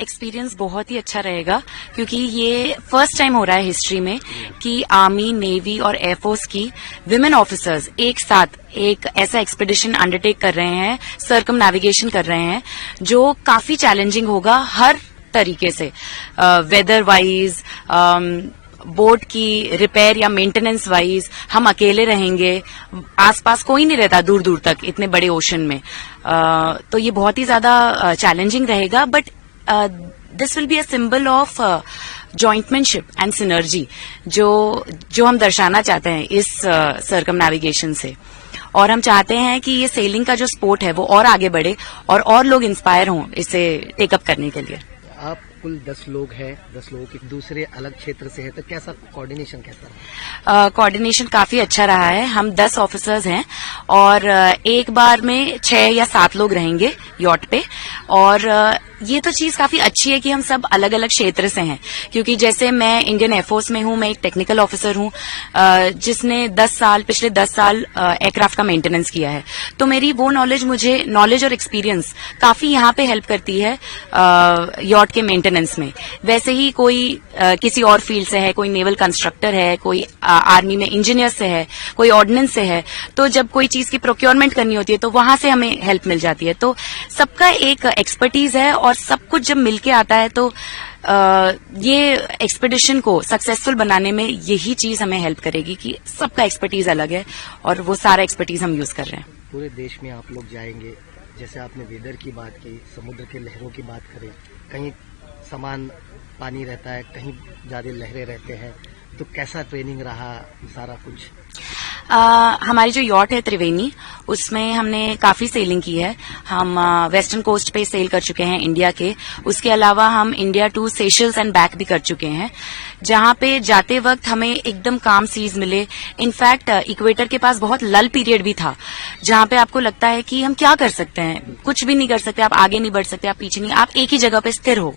Experience बहुत ही अच्छा रहेगा क्योंकि ये फर्स्ट टाइम हो रहा है हिस्ट्री में कि आर्मी, नेवी और एयरफोर्स की विमेन ऑफिसर्स एक साथ एक ऐसा एक्सपीडिशन अंडरटेक कर रहे हैं, सर्कम नेविगेशन कर रहे हैं, जो काफी चैलेंजिंग होगा हर तरीके से, वेदर वाइज, बोट की रिपेयर या मेंटेनेंस वाइज। हम अकेले रहेंगे, आसपास कोई नहीं रहता दूर दूर तक इतने बड़े ओशन में, तो ये बहुत ही ज्यादा चैलेंजिंग रहेगा। But this will be a symbol of jointmanship and synergy जो हम दर्शाना चाहते हैं इस सर्कम नेविगेशन से। और हम चाहते हैं कि ये सेलिंग का जो स्पोर्ट है वो और आगे बढ़े और लोग इंस्पायर हों इसे टेकअप करने के लिए। आप कुल 10 लोग हैं, 10 लोगों के दूसरे अलग क्षेत्र से है, तो कैसा कोऑर्डिनेशन कैसा रहा? कोऑर्डिनेशन काफी अच्छा रहा है। हम 10 ऑफिसर्स हैं और एक बार में 6 या 7 लोग रहेंगे यॉट पे। और ये तो चीज काफी अच्छी है कि हम सब अलग अलग क्षेत्र से हैं, क्योंकि जैसे मैं इंडियन एयरफोर्स में हूं, मैं एक टेक्निकल ऑफिसर हूं जिसने पिछले 10 साल एयरक्राफ्ट का मेंटेनेंस किया है। तो मेरी वो नॉलेज और एक्सपीरियंस काफी यहाँ पे हेल्प करती है यॉट के मेंटेनेंस में। वैसे ही कोई किसी और फील्ड से है, कोई नेवल कंस्ट्रक्टर है, कोई आर्मी में इंजीनियर से है, कोई ऑर्डिनेंस से है, तो जब कोई चीज की प्रोक्योरमेंट करनी होती है तो वहां से हमें हेल्प मिल जाती है। तो सबका एक एक्सपर्टीज है और सब कुछ जब मिलके आता है तो ये एक्सपेडिशन को सक्सेसफुल बनाने में यही चीज हमें हेल्प करेगी कि सबका एक्सपर्टीज अलग है और वो सारा एक्सपर्टीज हम यूज कर रहे हैं। पूरे देश में आप लोग जाएंगे, जैसे आपने वेदर की बात की, समुद्र के लहरों की बात करें, कहीं समान पानी रहता है, कहीं ज्यादा लहरें रहते हैं, तो कैसा ट्रेनिंग रहा सारा कुछ? हमारी जो यॉट है त्रिवेणी, उसमें हमने काफी सेलिंग की है। हम वेस्टर्न कोस्ट पे सेल कर चुके हैं इंडिया के। उसके अलावा हम India to Seychelles and back भी कर चुके हैं, जहां पे जाते वक्त हमें एकदम काम सीज मिले। इनफैक्ट इक्वेटर के पास बहुत लल पीरियड भी था, जहां पे आपको लगता है कि हम क्या कर सकते हैं, कुछ भी नहीं कर सकते, आप आगे नहीं बढ़ सकते, आप पीछे नहीं, आप एक ही जगह पे स्थिर हो।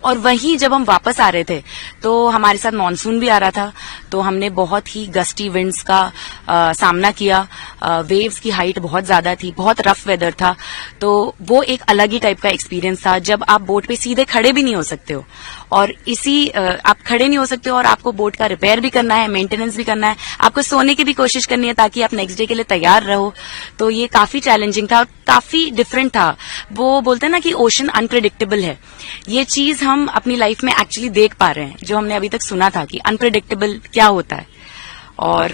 और वहीं जब हम वापस आ रहे थे तो हमारे साथ मानसून भी आ रहा था, तो हमने बहुत ही गस्टी विंड्स का सामना किया। वेव्स की हाइट बहुत ज्यादा थी, बहुत रफ वेदर था, तो वो एक अलग ही टाइप का एक्सपीरियंस था जब आप बोट पे सीधे खड़े भी नहीं हो सकते हो और आप खड़े नहीं हो सकते हो और आपको बोट का रिपेयर भी करना है, मेंटेनेंस भी करना है, आपको सोने की भी कोशिश करनी है ताकि आप नेक्स्ट डे के लिए तैयार रहो। तो ये काफी चैलेंजिंग था और काफी डिफरेंट था। वो बोलते हैं ना कि ओशन अनप्रेडिक्टेबल है, ये चीज हम अपनी लाइफ में एक्चुअली देख पा रहे हैं, जो हमने अभी तक सुना था कि अनप्रेडिक्टेबल क्या होता है। और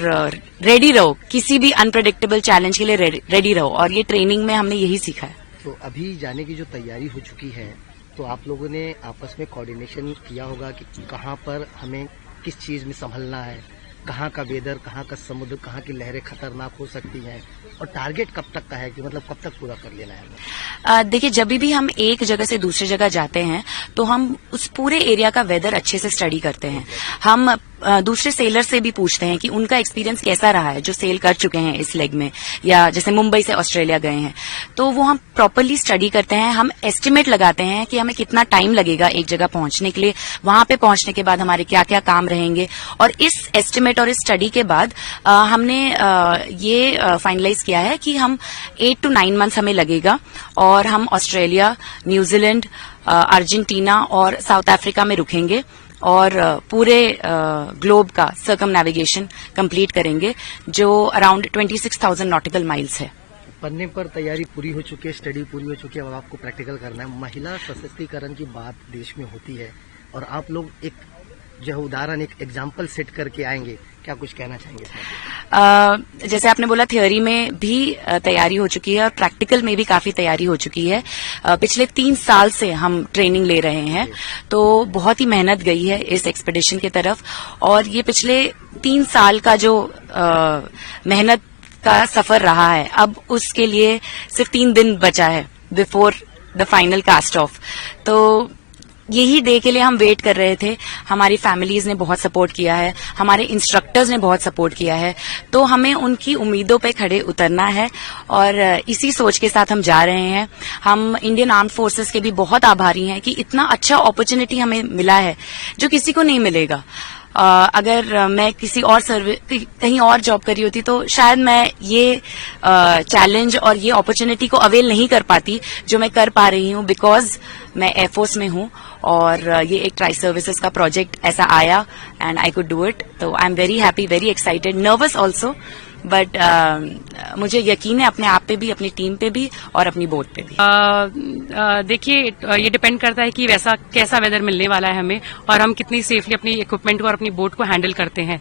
रेडी रहो, किसी भी अनप्रेडिक्टेबल चैलेंज के लिए रेडी रहो, और ये ट्रेनिंग में हमने यही सीखा है। तो अभी जाने की जो तैयारी हो चुकी है, तो आप लोगों ने आपस में कोऑर्डिनेशन किया होगा कि कहाँ पर हमें किस चीज में संभलना है, कहाँ का वेदर, कहाँ का समुद्र, कहाँ की लहरें खतरनाक हो सकती हैं, और टारगेट कब तक का है कि मतलब कब तक पूरा कर लेना है? देखिए, जब भी हम एक जगह से दूसरी जगह जाते हैं तो हम उस पूरे एरिया का वेदर अच्छे से स्टडी करते हैं। हम दूसरे सेलर से भी पूछते हैं कि उनका एक्सपीरियंस कैसा रहा है, जो सेल कर चुके हैं इस लेग में, या जैसे मुंबई से ऑस्ट्रेलिया गए हैं, तो वो हम प्रॉपरली स्टडी करते हैं। हम एस्टिमेट लगाते हैं कि हमें कितना टाइम लगेगा एक जगह पहुंचने के लिए, वहां पे पहुंचने के बाद हमारे क्या क्या काम रहेंगे, और इस एस्टिमेट और इस स्टडी के बाद हमने ये फाइनलाइज किया है कि हम 8 to 9 मंथ्स हमें लगेगा, और हम ऑस्ट्रेलिया, न्यूजीलैंड, अर्जेंटीना और साउथ अफ्रीका में रुकेंगे और पूरे ग्लोब का सर्कम नेविगेशन कंप्लीट करेंगे, जो अराउंड 26,000 नॉटिकल माइल्स है। पन्ने पर तैयारी पूरी हो चुकी है, स्टडी पूरी हो चुकी है, अब आपको प्रैक्टिकल करना है। महिला सशक्तिकरण की बात देश में होती है और आप लोग एक जो उदाहरण, एक एग्जाम्पल सेट करके आएंगे, क्या कुछ कहना चाहेंगे इसमें? जैसे आपने बोला, थ्योरी में भी तैयारी हो चुकी है और प्रैक्टिकल में भी काफी तैयारी हो चुकी है। पिछले 3 साल से हम ट्रेनिंग ले रहे हैं, तो बहुत ही मेहनत गई है इस एक्सपेडिशन की तरफ, और ये पिछले 3 साल का जो मेहनत का सफर रहा है, अब उसके लिए सिर्फ 3 दिन बचा है before the final cast off. तो यही डे के लिए हम वेट कर रहे थे। हमारी फैमिलीज ने बहुत सपोर्ट किया है, हमारे इंस्ट्रक्टर्स ने बहुत सपोर्ट किया है, तो हमें उनकी उम्मीदों पे खड़े उतरना है और इसी सोच के साथ हम जा रहे हैं। हम इंडियन आर्म्ड फोर्सेस के भी बहुत आभारी हैं कि इतना अच्छा अपॉर्चुनिटी हमें मिला है जो किसी को नहीं मिलेगा। अगर मैं किसी और कहीं और जॉब कर रही होती तो शायद मैं ये चैलेंज और ये अपॉर्चुनिटी को अवेल नहीं कर पाती जो मैं कर पा रही हूँ, बिकॉज मैं एयरफोर्स में हूँ और ये एक ट्राई सर्विसेज का प्रोजेक्ट ऐसा आया and I could do it. तो I am very happy, very excited, nervous also, but मुझे यकीन है अपने आप पे भी, अपनी टीम पे भी और अपनी बोट पे भी. देखिए, ये डिपेंड करता है कि वैसा कैसा वेदर मिलने वाला है हमें और हम कितनी सेफली अपनी इक्विपमेंट को और अपनी बोट को हैंडल करते हैं.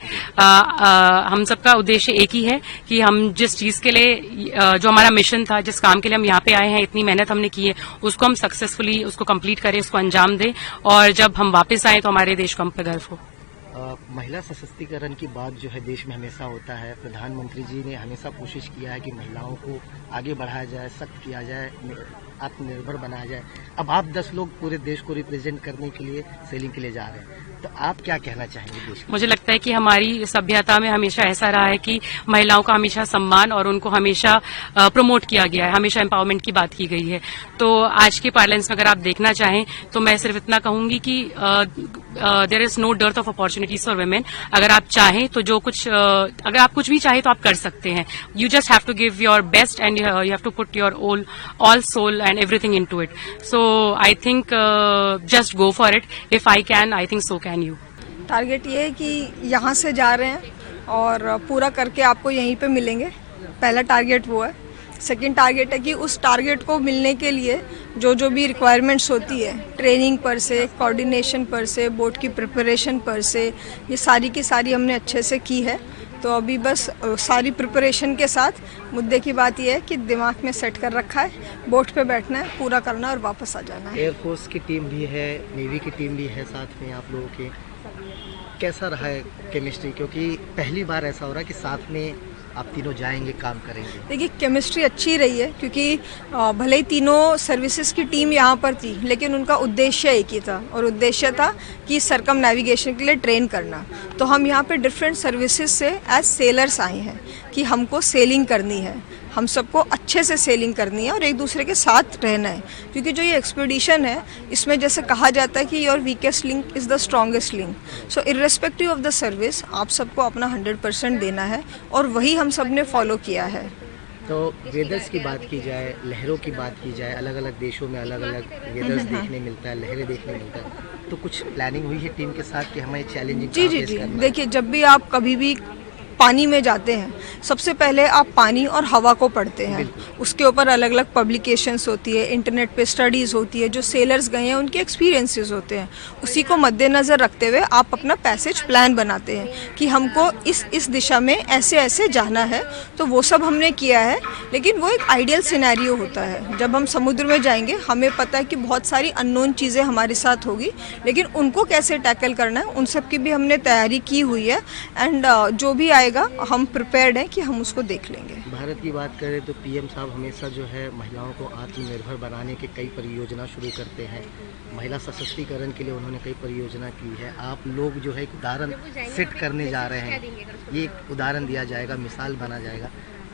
हम सबका उद्देश्य एक ही है कि हम जिस चीज के लिए जो हमारा मिशन था, जिस काम के लिए हम यहाँ पे आए हैं, इतनी मेहनत हमने की है, उसको हम सक्सेसफुली उसको कंप्लीट करें, उसको अंजाम दें और जब हम वापस आए तो हमारे देश को हम पे गर्व हो. महिला सशक्तिकरण की बात जो है देश में हमेशा होता है. प्रधानमंत्री जी ने हमेशा कोशिश किया है कि महिलाओं को आगे बढ़ाया जाए, सख्त किया जाए, आत्मनिर्भर बनाया जाए. अब आप 10 लोग पूरे देश को रिप्रेजेंट करने के लिए सेलिंग के लिए जा रहे हैं, तो आप क्या कहना चाहेंगे देश को? मुझे लगता है कि हमारी सभ्यता में हमेशा ऐसा रहा है कि महिलाओं का हमेशा सम्मान और उनको हमेशा प्रमोट किया गया है, हमेशा एम्पावरमेंट की बात की गई है. तो आज के पार्लेंस में अगर आप देखना चाहें तो मैं सिर्फ इतना कहूंगी कि there is no dearth of opportunities for women. अगर आप चाहें तो अगर आप कुछ भी चाहें तो आप कर सकते हैं. You just have to give your best and you have to put your all soul and everything into it. So I think just go for it. If I can, I think so can you. Target ये है कि यहाँ से जा रहे हैं और पूरा करके आपको यहीं पे मिलेंगे. पहला टारगेट वो है. सेकंड टारगेट है कि उस टारगेट को मिलने के लिए जो भी रिक्वायरमेंट्स होती है, ट्रेनिंग पर से, कोऑर्डिनेशन पर से, बोर्ड की प्रिपरेशन पर से, ये सारी की सारी हमने अच्छे से की है. तो अभी बस सारी प्रिपरेशन के साथ मुद्दे की बात यह है कि दिमाग में सेट कर रखा है, बोट पे बैठना है, पूरा करना है और वापस आ जाना है. एयरफोर्स की टीम भी है, नेवी की टीम भी है साथ में आप लोगों के. कैसा रहा है केमिस्ट्री? क्योंकि पहली बार ऐसा हो रहा है कि साथ में आप तीनों जाएंगे, काम करेंगे. देखिए, केमिस्ट्री अच्छी रही है क्योंकि भले ही तीनों सर्विसेज की टीम यहाँ पर थी, लेकिन उनका उद्देश्य एक ही था और उद्देश्य था कि सरकम नेविगेशन के लिए ट्रेन करना. तो हम यहाँ पे डिफरेंट सर्विसेज से एज सेलर्स आए हैं कि हमको सेलिंग करनी है, हम सबको अच्छे से सेलिंग करनी है और एक दूसरे के साथ रहना है. क्योंकि जो ये एक्सपीडिशन है, इसमें जैसे कहा जाता है कि your weakest link is the strongest link. So irrespective of the service आप सबको अपना 100% देना है और वही हम सब ने फॉलो किया है. तो वेदर्स की बात की जाए, लहरों की बात की जाए, अलग अलग देशों में अलग अलग वेदर्स देखने मिलता है, लहरें देखने मिलता है. तो कुछ प्लानिंग हुई है टीम के साथ कि हमें चैलेंजिंग जी. देखिए, जब भी आप कभी भी पानी में जाते हैं, सबसे पहले आप पानी और हवा को पढ़ते हैं. उसके ऊपर अलग अलग पब्लिकेशंस होती है, इंटरनेट पे स्टडीज़ होती है, जो सेलर्स गए हैं उनके एक्सपीरियंसेस होते हैं. उसी को मद्देनज़र रखते हुए आप अपना पैसेज प्लान बनाते हैं कि हमको इस दिशा में ऐसे ऐसे जाना है. तो वो सब हमने किया है, लेकिन वो एक आइडियल सिनेरियो होता है. जब हम समुद्र में जाएंगे, हमें पता है कि बहुत सारी अननोन चीज़ें हमारे साथ होगी, लेकिन उनको कैसे टैकल करना है उन सब की भी हमने तैयारी की हुई है. एंड जो भी आएगा हम प्रिपेयर्ड हैं कि हम उसको देख लेंगे. भारत की बात करें तो पीएम साहब हमेशा जो है महिलाओं को आत्मनिर्भर बनाने के कई परियोजना शुरू करते हैं. महिला सशक्तिकरण के लिए उन्होंने कई परियोजना की है. आप लोग जो है एक उदाहरण सेट करने जा रहे हैं, ये एक उदाहरण दिया जाएगा, मिसाल बना जाएगा.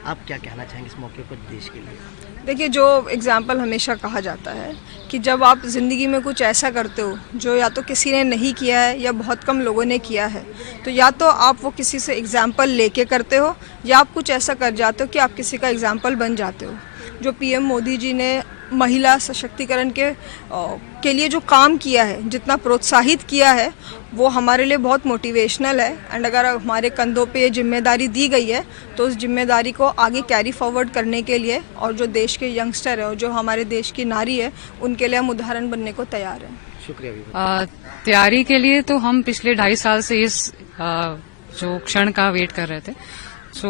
आप क्या कहना चाहेंगे इस मौके पर देश के लिए? देखिए, जो एग्जाम्पल हमेशा कहा जाता है कि जब आप ज़िंदगी में कुछ ऐसा करते हो जो या तो किसी ने नहीं किया है या बहुत कम लोगों ने किया है, तो या तो आप वो किसी से एग्जाम्पल लेके करते हो या आप कुछ ऐसा कर जाते हो कि आप किसी का एग्जाम्पल बन जाते हो. जो पीएम मोदी जी ने महिला सशक्तिकरण के लिए जो काम किया है, जितना प्रोत्साहित किया है, वो हमारे लिए बहुत मोटिवेशनल है. एंड अगर हमारे कंधों पे ये जिम्मेदारी दी गई है तो उस जिम्मेदारी को आगे कैरी फॉरवर्ड करने के लिए और जो देश के यंगस्टर है और जो हमारे देश की नारी है, उनके लिए हम उदाहरण बनने को तैयार हैं. शुक्रिया. तैयारी के लिए तो हम पिछले 2.5 साल से इस जो क्षण का वेट कर रहे थे. सो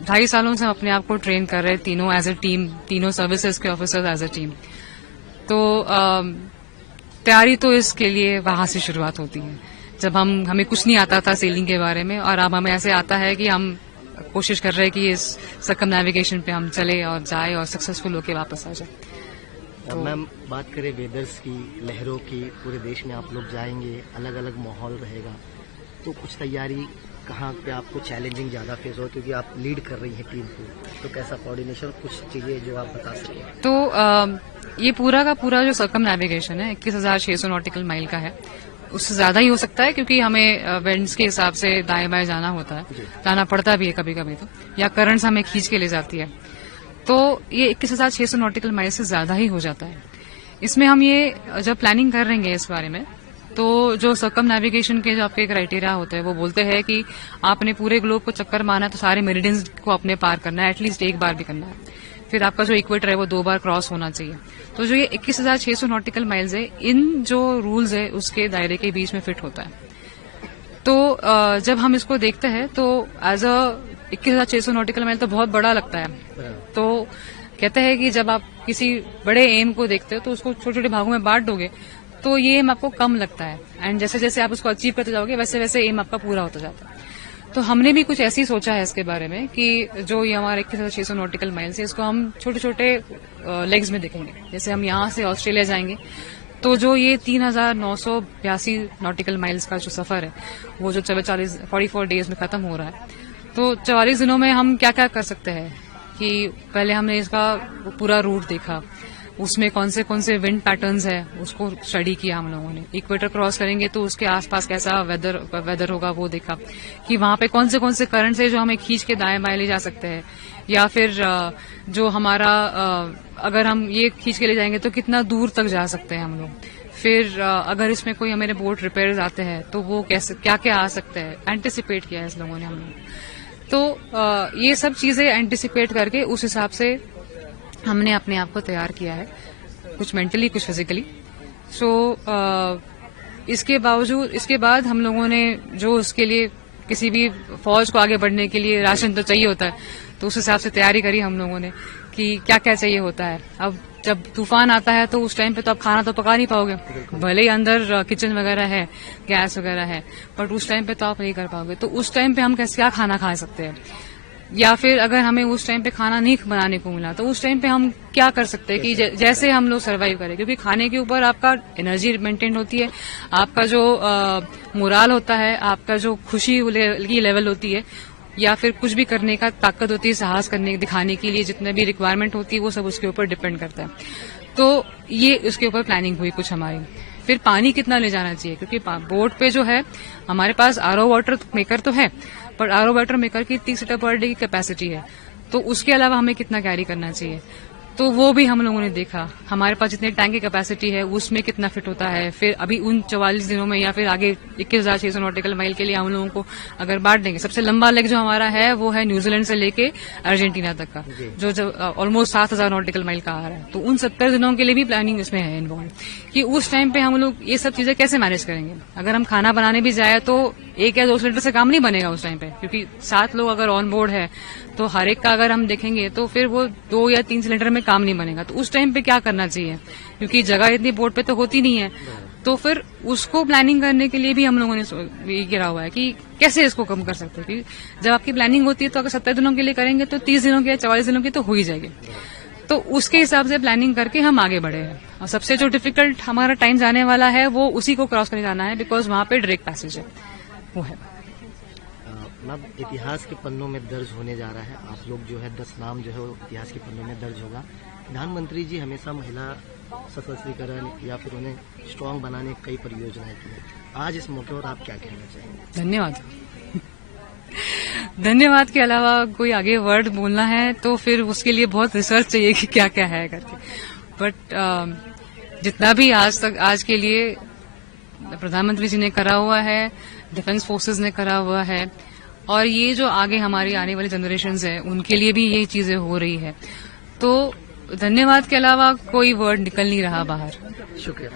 2.5 सालों से हम अपने आप को ट्रेन कर रहे हैं, तीनों एज ए टीम, तीनों सर्विसेज के ऑफिसर्स एज ए टीम. तो तैयारी तो इसके लिए वहां से शुरुआत होती है जब हमें कुछ नहीं आता था सेलिंग के बारे में, और अब हमें ऐसे आता है कि हम कोशिश कर रहे हैं कि इस सर्कम नेविगेशन पे हम चले और जाए और सक्सेसफुल होके वापस आ जाए. तो मैम, बात करें वेदर्स की, लहरों की, पूरे देश में आप लोग जाएंगे, अलग अलग माहौल रहेगा, तो कुछ तैयारी कहाँ पे आपको चैलेंजिंग ज़्यादा फेस हो, क्योंकि आप लीड कर रही हैं टीम को, तो कैसा कोऑर्डिनेशन, कुछ चीज़ें जो आप बता सकें? तो ये पूरा का पूरा जो सर्कम नेविगेशन है 21,600 नॉटिकल माइल का है, उससे ज्यादा ही हो सकता है, क्योंकि हमें विंड्स के हिसाब से दाएं बाएं जाना होता है, जाना पड़ता भी है कभी कभी, तो या करंट्स हमें खींच के ले जाती है, तो ये 21,600 नॉटिकल माइल से ज्यादा ही हो जाता है। इसमें हम ये जब प्लानिंग कर रहे हैं इस बारे में, तो जो सर्कम नेविगेशन के जो आपके क्राइटेरिया होते हैं वो बोलते हैं कि आपने पूरे ग्लोब को चक्कर मारना है तो सारे मेरिडियंस को अपने पार करना है, एटलीस्ट एक बार भी करना है, फिर आपका जो इक्वेटर है वो 2 बार क्रॉस होना चाहिए। तो जो ये 21,600 नॉटिकल माइल्स है, इन जो रूल्स है उसके दायरे के बीच में फिट होता है। तो जब हम इसको देखते हैं तो एज अ 21,600 नॉटिकल माइल तो बहुत बड़ा लगता है। तो कहते हैं कि जब आप किसी बड़े एम को देखते हो तो उसको छोटे छोटे भागों में बांट दोगे तो ये एम आपको कम लगता है, एंड जैसे जैसे आप उसको अचीव करते जाओगे वैसे वैसे एम आपका पूरा होता जाता है। तो हमने भी कुछ ऐसी सोचा है इसके बारे में कि जो ये हमारे 21,600 नॉटिकल माइल्स है इसको हम छोटे छोटे लेग्स में देखेंगे। जैसे हम यहाँ से ऑस्ट्रेलिया जाएंगे तो जो ये 3,982 नॉटिकल माइल्स का जो सफर है वो जो 44 डेज में खत्म हो रहा है, तो 44 दिनों में हम क्या क्या कर सकते हैं कि पहले हमने इसका पूरा रूट देखा, उसमें कौन से विंड पैटर्न्स है उसको स्टडी किया हम लोगों ने। इक्वेटर क्रॉस करेंगे तो उसके आसपास कैसा वेदर होगा वो देखा, कि वहां पे कौन से करंट्स है जो हमें खींच के दाएं बाएं ले जा सकते हैं, या फिर जो हमारा अगर हम ये खींच के ले जाएंगे तो कितना दूर तक जा सकते हैं हम लोग। फिर अगर इसमें कोई हमारे बोट रिपेयर आते हैं तो वो कैसे क्या क्या आ सकते हैं, एंटिसिपेट किया है इस लोगों ने हम लोग। तो ये सब चीजें एंटिसिपेट करके उस हिसाब से हमने अपने आप को तैयार किया है, कुछ मेंटली कुछ फिजिकली। सो इसके बाद हम लोगों ने जो उसके लिए किसी भी फौज को आगे बढ़ने के लिए राशन तो चाहिए होता है, तो उस हिसाब से तैयारी करी हम लोगों ने कि क्या क्या चाहिए होता है। अब जब तूफान आता है तो उस टाइम पे तो आप खाना तो पका नहीं पाओगे, भले ही अंदर किचन वगैरह है, गैस वगैरह है, बट उस टाइम पे तो आप नहीं कर पाओगे। तो उस टाइम पे हम क्या खाना खा सकते हैं, या फिर अगर हमें उस टाइम पे खाना नहीं बनाने को मिला तो उस टाइम पे हम क्या कर सकते हैं कि जैसे हम लोग सर्वाइव करें, क्योंकि खाने के ऊपर आपका एनर्जी मेंटेन होती है, आपका जो मोराल होता है, आपका जो खुशी की लेवल होती है, या फिर कुछ भी करने का ताकत होती है, साहस करने दिखाने के लिए जितने भी रिक्वायरमेंट होती है वो सब उसके ऊपर डिपेंड करता है। तो ये उसके ऊपर प्लानिंग हुई कुछ हमारी। फिर पानी कितना ले जाना चाहिए, क्योंकि बोट पे जो है हमारे पास आरओ वाटर मेकर तो है, पर आरओ वाटर मेकर की 30 लीटर पर डे की कैपेसिटी है, तो उसके अलावा हमें कितना कैरी करना चाहिए, तो वो भी हम लोगों ने देखा। हमारे पास जितने टैंक की कैपेसिटी है उसमें कितना फिट होता है। फिर अभी उन 44 दिनों में या फिर आगे 21,600 नॉटिकल माइल के लिए हम लोगों को अगर बांट देंगे, सबसे लंबा लेग जो हमारा है वो है न्यूजीलैंड से लेके अर्जेंटीना तक का, जो ऑलमोस्ट 7,000 नॉटिकल माइल का आ रहा है। तो उन 70 दिनों के लिए भी प्लानिंग इसमें है इन्वॉल्व, कि उस टाइम पे हम लोग ये सब चीजें कैसे मैनेज करेंगे। अगर हम खाना बनाने भी जाए तो 1 या 2 सिलेंडर से काम नहीं बनेगा उस टाइम पे, क्योंकि 7 लोग अगर ऑन बोर्ड है तो हर एक का अगर हम देखेंगे तो फिर वो 2 या 3 सिलेंडर में काम नहीं बनेगा। तो उस टाइम पे क्या करना चाहिए, क्योंकि जगह इतनी बोट पे तो होती नहीं है, तो फिर उसको प्लानिंग करने के लिए भी हम लोगों ने ये गिरा हुआ है कि कैसे इसको कम कर सकते हैं। क्योंकि जब आपकी प्लानिंग होती है तो अगर 70 दिनों के लिए करेंगे तो 30 दिनों की या 44 दिनों की तो हो ही जाएगी। तो उसके हिसाब से प्लानिंग करके हम आगे बढ़े हैं। और सबसे जो डिफिकल्ट हमारा टाइम जाने वाला है वो उसी को क्रॉस करके जाना है, बिकॉज वहां पे डायरेक्ट पैसेज है, वो है। अब इतिहास के पन्नों में दर्ज होने जा रहा है, आप लोग जो है 10 नाम जो है वो इतिहास के पन्नों में दर्ज होगा। प्रधानमंत्री जी हमेशा महिला सशक्तिकरण या फिर उन्हें स्ट्रांग बनाने की कई परियोजनाएं की है। आज इस मौके पर आप क्या कहना चाहेंगे? धन्यवाद। धन्यवाद के अलावा कोई आगे वर्ड बोलना है तो फिर उसके लिए बहुत रिसर्च चाहिए कि क्या क्या है करके। बट जितना भी आज के लिए प्रधानमंत्री जी ने करा हुआ है, डिफेंस फोर्सेस ने करा हुआ है, और ये जो आगे हमारी आने वाली जनरेशन्स है उनके लिए भी ये चीजें हो रही है, तो धन्यवाद के अलावा कोई वर्ड निकल नहीं रहा बाहर। शुक्रिया।